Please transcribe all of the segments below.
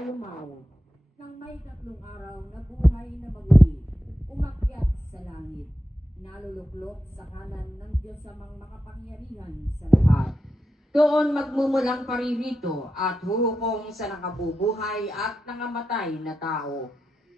lumaw. Nang may 3 araw na buhay na maguli, umakyat sa langit, naluluklok sa kanan ng Diyos amang makapangyarihan sa lahat. Doon magmumulang paririto at huhukom sa nakabubuhay at nangamatay na tao.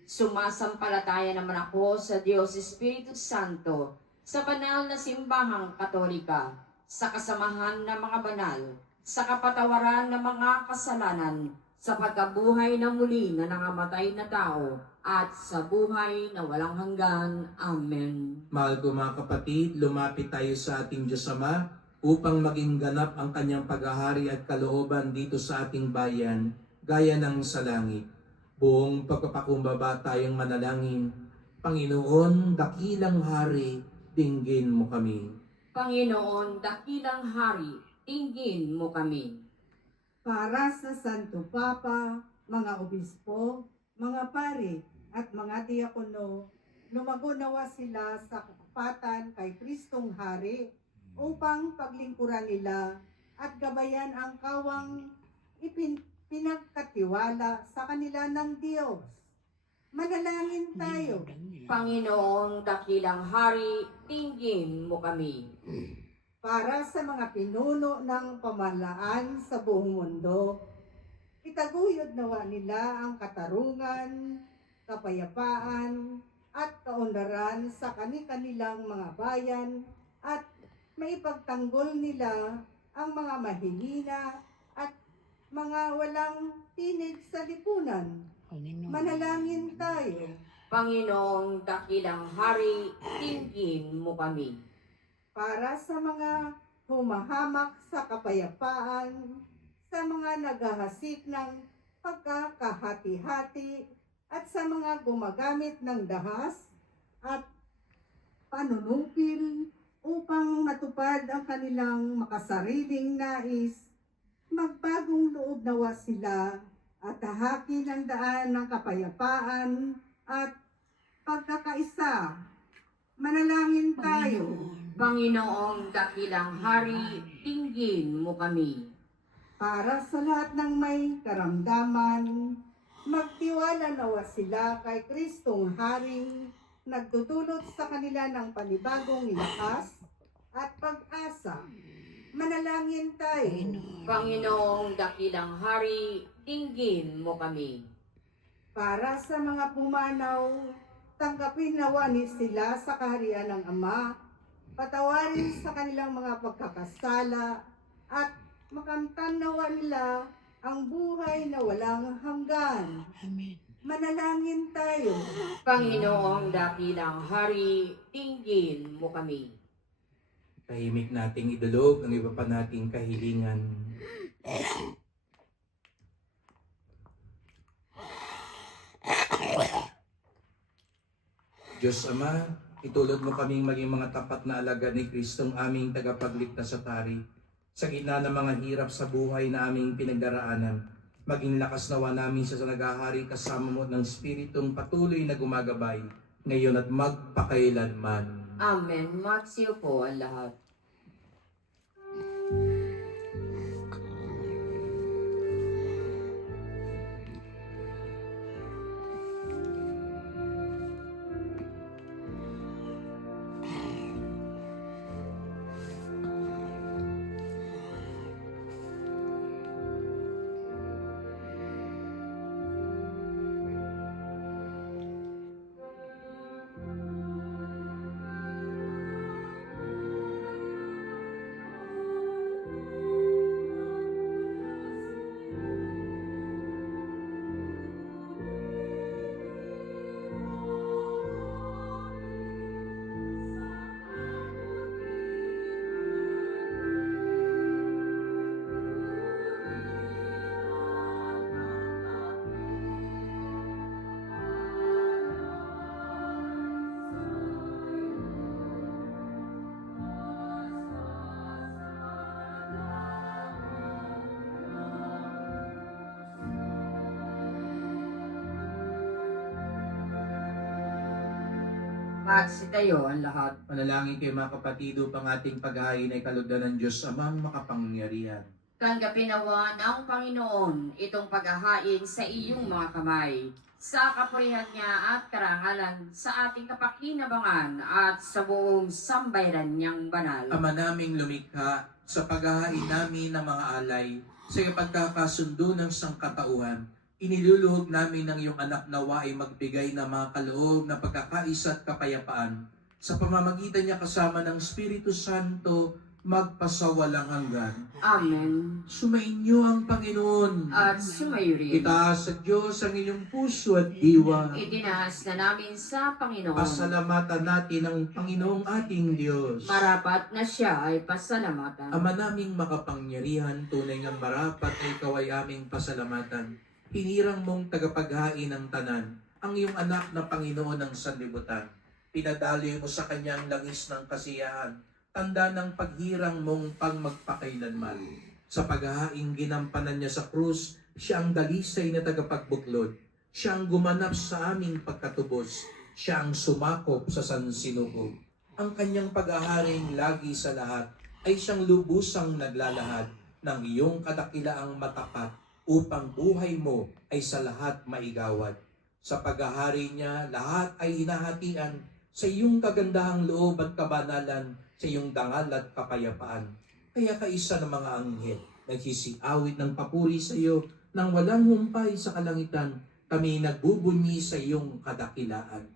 Sumasampalataya naman ako sa Diyos Espiritu Santo, sa banal na simbahang katolika, sa kasamahan ng mga banal, sa kapatawaran ng mga kasalanan, sa pagkabuhay na muli na nangamatay na tao, at sa buhay na walang hanggan. Amen. Mahal ko mga kapatid, lumapit tayo sa ating Diyos Ama upang maging ganap ang kanyang paghahari at kalooban dito sa ating bayan, gaya ng sa langit. Buong pagpapakumbaba tayong manalangin. Panginoon, dakilang hari, dinggin mo kami. Panginoon, dakilang hari, tingin mo kami. Para sa Santo Papa, mga obispo, mga pari at mga diakono, lumago nawa sila sa katapatan kay Kristong Hari upang paglingkuran nila at gabayan ang kawang pinagkatiwala sa kanila ng Diyos. Manalangin tayo. Panginoong dakilang hari, tingin mo kami. Para sa mga pinuno ng pamahalaan sa buong mundo, itaguyod nawa nila ang katarungan, kapayapaan, at kaunlaran sa kani-kanilang mga bayan at maipagtanggol nila ang mga mahihina at mga walang tinig sa lipunan. Manalangin tayo. Panginoong dakilang hari, tingin mo kami. Para sa mga humahamak sa kapayapaan, sa mga naghahasik ng pagkakahati-hati, at sa mga gumagamit ng dahas at panunupil upang matupad ang kanilang makasariling nais, magbagong loob nawa sila at tahakin ang daan ng kapayapaan at pagkakaisa. Manalangin tayo. Panginoong dakilang hari, tingin mo kami. Para sa lahat ng may karamdaman, magtiwala nawa sila kay Kristong Haring nagtutulot sa kanila ng panibagong lakas at pag-asa. Manalangin tayo. Panginoong dakilang hari, tingin mo kami. Para sa mga pumanaw, tanggapin nawa ni sila sa kaharian ng Ama, patawarin sa kanilang mga pagkakasala, at makamtan nawa nila ang buhay na walang hanggan. Amen. Manalangin tayo. Panginoong dakilang hari, tingin mo kami. Tahimik nating idulog ang iba pa nating kahilingan. Diyos Ama, itulog mo kaming maging mga tapat na alagad ni Kristong aming tagapagligtas at hari. Sa gitna ng mga hirap sa buhay na aming pinagdaraanan, maging lakas nawa namin sa naghahari kasama mo ng Spiritong patuloy na gumagabay, ngayon at magpakailanman. Amen. Magsio po ang lahat. Magsitayo ang lahat. Manalangin kayo mga kapatid upang ating paghahain ay kalugdan ng Diyos amang makapangyarihan. Tanggapin nawa ng Panginoon itong paghahain sa iyong mga kamay, sa kapurihan niya at karangalan, sa ating kapakinabangan at sa buong sambayaran niyang banal. Ama naming lumikha, sa paghahain namin ng mga alay, sa pagkakasundo ng sangkatauhan, iniluluhog namin ng iyong anak nawa ay magbigay ng mga kaloob na pagkakaisa at kapayapaan. Sa pamamagitan niya kasama ng Espiritu Santo, magpasawalang hanggan. Amen. Sumainyo ang Panginoon. At sumayo rin. Itaas sa Diyos ang inyong puso at diwa. Itinaas na namin sa Panginoon. Pasalamatan natin ang Panginoong ating Diyos. Marapat na siya ay pasalamatan. Ama naming makapangyarihan, tunay ng marapat na ikaw ay aming pasalamatan. Hinirang mong tagapaghain ng tanan, ang iyong anak na Panginoon ng sanlibutan. Pinadaloy mo sa kanyang langis ng kasiyahan, tanda ng paghirang mong pagmagpakailanman. Sa paghahaing ginampanan niya sa krus, siya ang dalisay na tagapagbuklod. Siya ang gumanap sa aming pagkatubos. Siya ang sumakop sa sansinukob. Ang kanyang paghaharing lagi sa lahat ay siyang lubusang naglalahad ng iyong kadakilaang matapat upang buhay mo ay sa lahat maigawad. Sa paghahari niya, lahat ay hinahatian sa iyong kagandahang loob at kabanalan, sa iyong dangal at kapayapaan. Kaya kaisa ng mga anghel, nagsisiawit ng papuri sa iyo, nang walang humpay sa kalangitan, kami nagbubunyi sa iyong kadakilaan.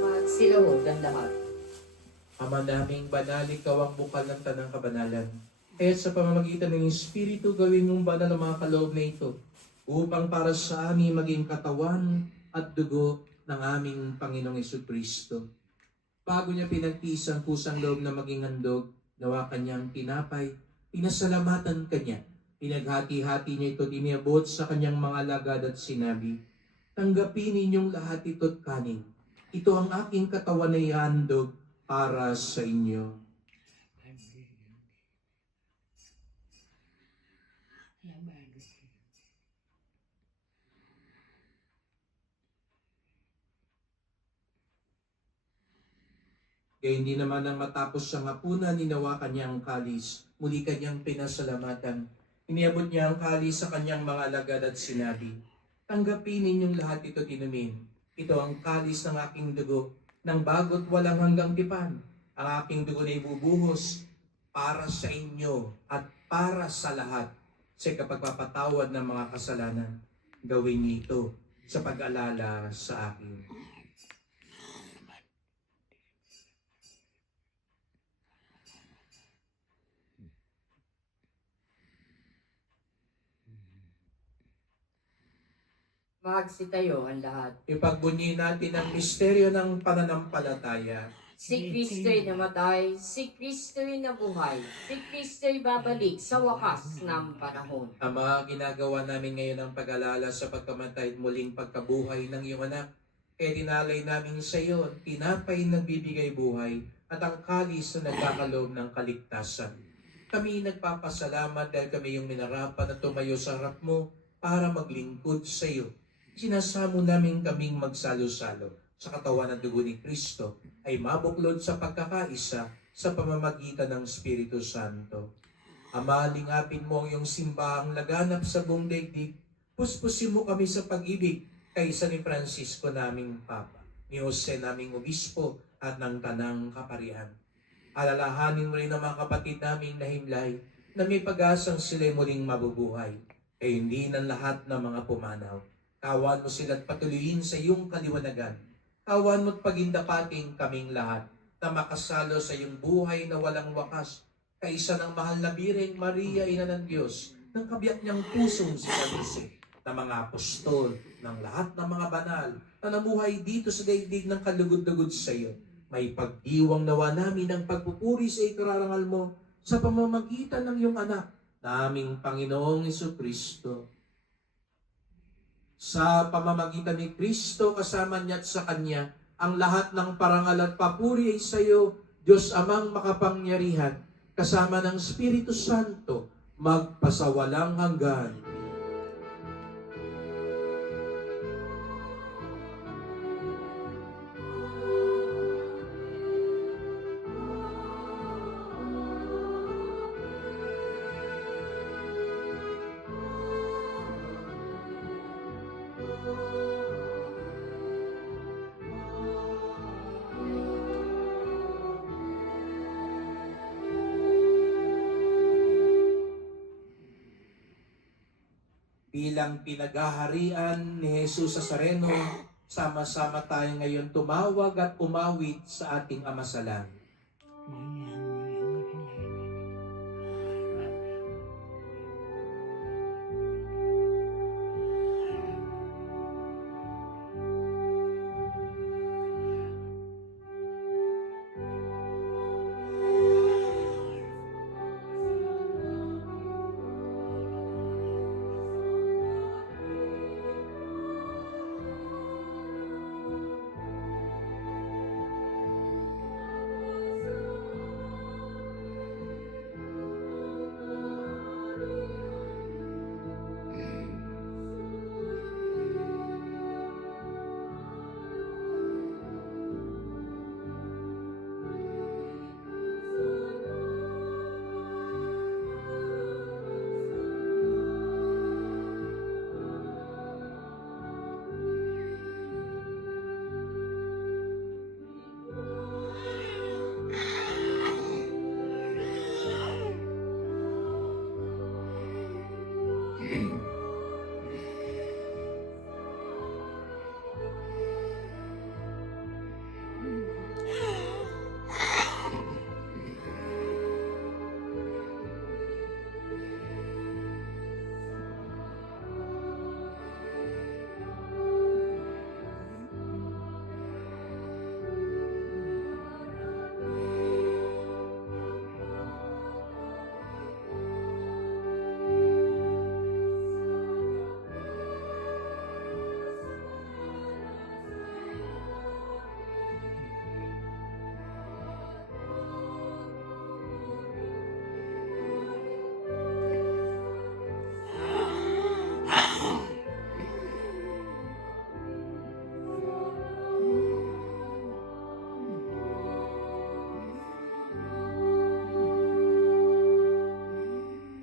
Magsiluhod ang lahat. Ama naming banal, ikaw ang bukal ng tanang kabanalan. Kaya sa pamamagitan ng Espiritu, gawin mong banal ang mga kaloob na ito, upang para sa amin maging katawan at dugo ng aming Panginoong Jesucristo. Bago niya pinagtiis ang kusang loob na maging handog, nawa kanyang tinapay, pinasalamatan kanya. Pinaghati-hati niya ito, diniabot sa kanyang mga alagad at sinabi, tanggapin ninyong lahat ito't kanin. Ito ang aking katawan na ihandog para sa inyo. Kaya hindi naman nang matapos sa hapunan, ninawa kanyang kalis. Muli kanyang pinasalamatan. Iniabot niya ang kalis sa kanyang mga alagad at sinabi, tanggapin ninyong lahat ito tinumin. Ito ang kalis ng aking dugo, ng bago't walang hanggang tipan. Ang aking dugo na ibubuhos para sa inyo at para sa lahat sa kapagpapatawad ng mga kasalanan. Gawin niyo ito sa pag-alala sa akin. Magsitayo ang lahat. Ipagbunyi natin ang misteryo ng pananampalataya. Si Kristo'y namatay, si Kristo'y nabuhay, si Kristo'y babalik sa wakas ng panahon. Ama, ginagawa namin ngayon ang pag-alala sa pagkamatay at muling pagkabuhay ng iyong anak. Kaya dinalay namin sa iyo ang tinapay na nagbibigay buhay at ang kalis na nagkakaloob ng kaligtasan. Kami nagpapasalamat dahil kami yung minarapan na tumayo sa harap mo para maglingkod sa iyo. Sinasamo namin kaming magsalo-salo sa katawan ng dugo ni Kristo ay mabuklod sa pagkakaisa sa pamamagitan ng Espiritu Santo. Ama, lingapin mo ang iyong simbahang laganap sa buong daigdig. Puspusin mo kami sa pag-ibig kay San Francisco naming Papa, ni Jose naming Obispo at ng Tanang Kaparian. Alalahanin mo rin ang mga kapatid naming nahimlay na may pag-asang sila'y muling mabubuhay, kay hindi ng lahat ng mga pumanaw. Kawan mo sila't patuloyin sa iyong kaliwanagan. Kawan mo't pagindapating kaming lahat na makasalo sa iyong buhay na walang wakas, kaisa ng mahal na Birheng Maria, Ina ng Diyos, ng kabiyak niyang pusong si San Jose, na mga apostol, ng lahat ng mga banal na namuhay dito sa daigdig ng kalugod-lugod sa iyo. May pagdiwang nawa namin ng pagpupuri sa ikararangal mo sa pamamagitan ng iyong anak, naming Panginoong Jesucristo. Sa pamamagitan ni Kristo, kasama niya at sa Kanya, ang lahat ng parangal at papuri ay sa iyo, Diyos Amang makapangyarihan, kasama ng Espiritu Santo, magpasawalang hanggan. Bilang pinaghaharian ni Jesus Nazareno, sama-sama tayo ngayon tumawag at umawit sa ating Ama sa Langit.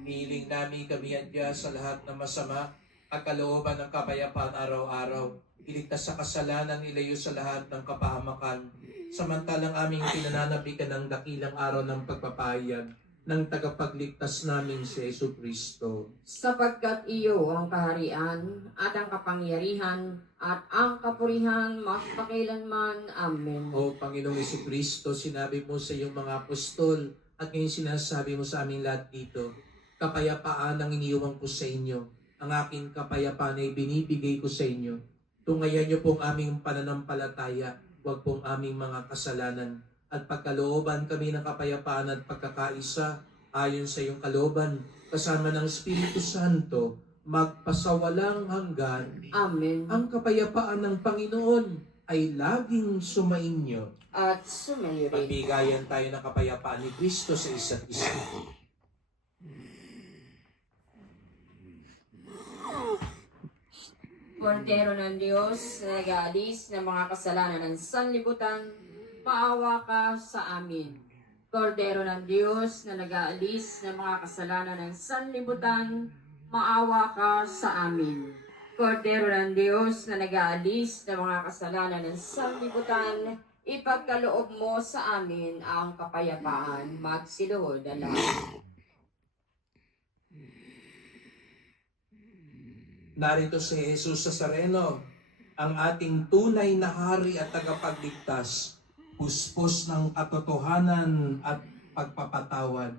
Hiling namin kami adya sa lahat ng masama at kalooban ng kapayapaan araw-araw. Iligtas sa kasalanan, ilayo sa lahat ng kapahamakan. Samantalang aming pinananabikan ng dakilang araw ng pagpapahayag ng tagapagligtas namin si Jesucristo. Sapagkat iyo ang kaharian at ang kapangyarihan at ang kapurihan magpakailanman. Amen. O Panginoong Jesucristo, sinabi mo sa iyong mga apostol at ngayon sinasabi mo sa aming lahat dito, kapayapaan ang iniiwan ko sa inyo. Ang aking kapayapaan ay binibigay ko sa inyo. Tungayan niyo pong aming pananampalataya, huwag pong aming mga kasalanan. At pagkalooban kami ng kapayapaan at pagkakaisa ayon sa iyong kalooban, kasama ng Espiritu Santo, magpasawalang hanggan. Amen. Ang kapayapaan ng Panginoon ay laging sumainyo. At sumayo rin. Pagbigayan tayo ng kapayapaan ni Kristo sa isa't isa. Kordero ng Diyos na nag-aalis ng mga kasalanan ng sanlibutan, maawa ka sa amin. Kordero ng Diyos na nag-aalis ng mga kasalanan ng sanlibutan, maawa ka sa amin. Kordero ng Diyos na nag-aalis ng mga kasalanan ng sanlibutan, ipagkaloob mo sa amin ang kapayapaan, magsiluhod ang lahat. Narito si Jesus Nazareno, ang ating tunay na hari at tagapagligtas, puspos ng katotohanan at pagpapatawad.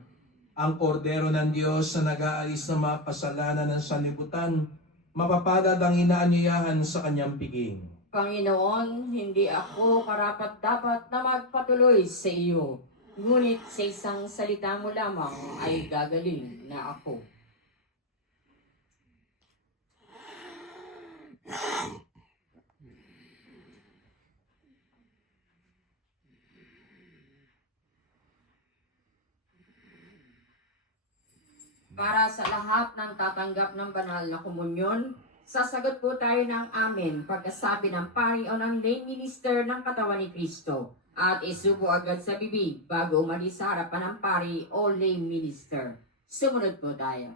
Ang kordero ng Diyos na nag-aalis ng mga kasalanan ng sanlibutan, mapapalad ang inaanyayahan sa kanyang piging. Panginoon, hindi ako karapat-dapat na magpatuloy sa iyo, ngunit sa isang salita mo lamang ay gagaling na ako. Para sa lahat ng tatanggap ng banal na komunyon, sasagot po tayo ng amen pagkasabi ng pari o ng lay minister ng katawan ni Kristo at isubo agad sa bibig bago umalis sa harapan ng pari o lay minister. Sumunod po tayo.